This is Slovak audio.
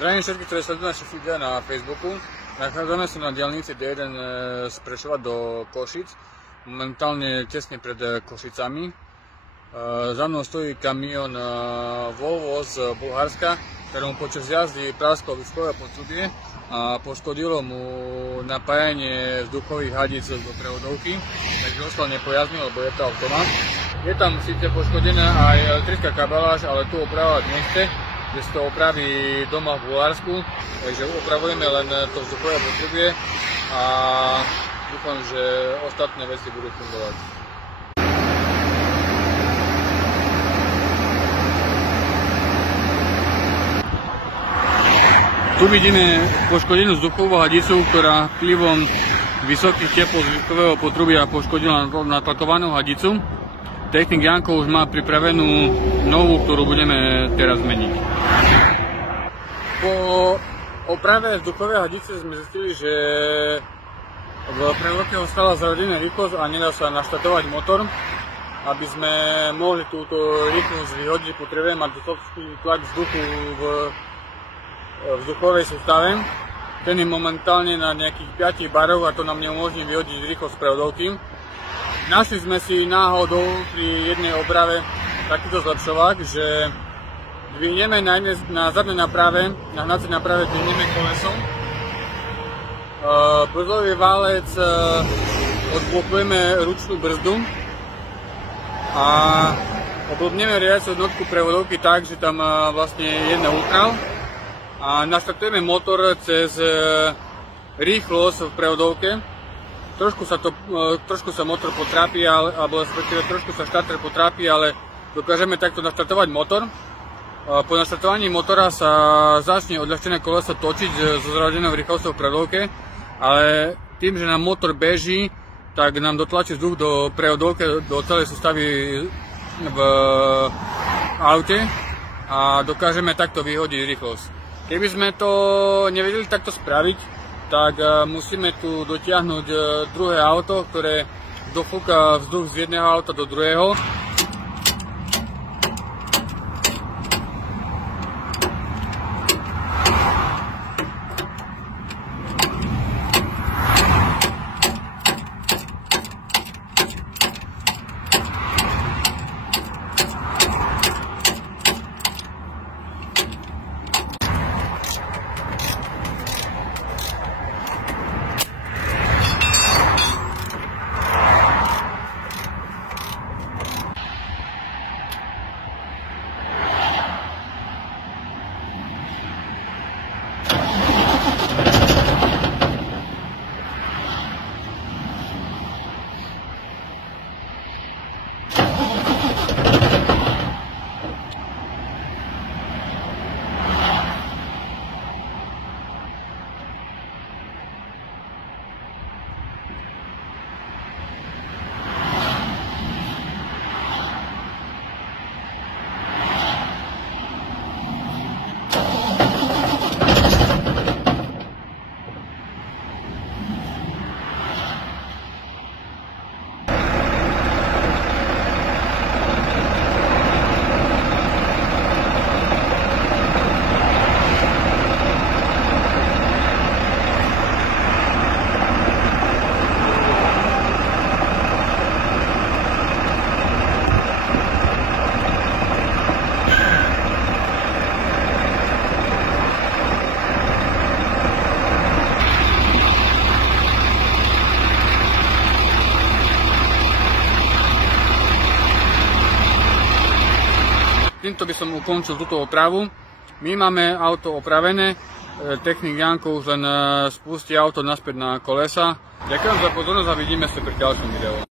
Zdravím všetkých, ktorí sledujú naše videá na Facebooku. Nachádzame sa na diaľnici D1 z Prešova do Košic, momentálne tesne pred Košicami. Za mnou stojí kamión Volvo z Bulharska, ktorému počas jazdy prasklo výškové potrubie a poškodilo mu napájanie vzduchových hadíc do prevodovky, takže ostal nepojazdný, lebo je to automat. Je tam síce poškodená aj elektrická kabeláž, ale tu opravovať nechce, že sa to opraví doma v Bulharsku, takže opravujeme len to vzduchové potrubie a dúfam, že ostatné veci budú fungovať. Tu vidíme poškodenú vzduchovú hadicu, ktorá vplyvom vysokých teplôt vzduchového potrubia poškodila natlakovanú hadicu. Technik Janko už má pripravenú novú, ktorú budeme teraz meniť. Po oprave vzduchovej hadice sme zistili, že v prevodovke ostala zaradená rýchlosť a nedá sa naštartovať motor. Aby sme mohli túto rýchlosť vyhodiť, potrebujeme mať dostatočný tlak vzduchu v vzduchovej sústave. Ten je momentálne na nejakých 5 baroch a to nám neumožní vyhodiť rýchlosť prevodovky. Našli sme si náhodou pri jednej oprave takýto zlepšovák, že dvihneme na zadnej naprave, na hnacej naprave dvihneme koleso. Brzdový válec odblokujeme ručnú brzdu a oblbneme riadiacu jednotku prevodovky tak, že tam vlastne je jedna úprav a naštartujeme motor cez rýchlosť v prevodovke. Trošku sa motor potrápi, alebo respektíve trošku sa štarter potrápi, ale dokážeme takto naštartovať motor. Po naštartovaní motora sa začne odľahčené koleso točiť so zaradenou rýchlosťou v prevodovke, ale tým, že nám motor beží, tak nám dotlačí vzduch do prevodovky, do celej sústavy v aute a dokážeme takto vyhodiť rýchlosť. Keby sme to nevedeli takto spraviť, tak musíme tu dotiahnuť druhé auto, ktoré dofúka vzduch z jedného auta do druhého. Týmto by som ukončil túto opravu. My máme auto opravené, technik Janko už len spustí auto naspäť na kolesa. Ďakujem za pozornosť a vidíme sa pri ďalšom videu.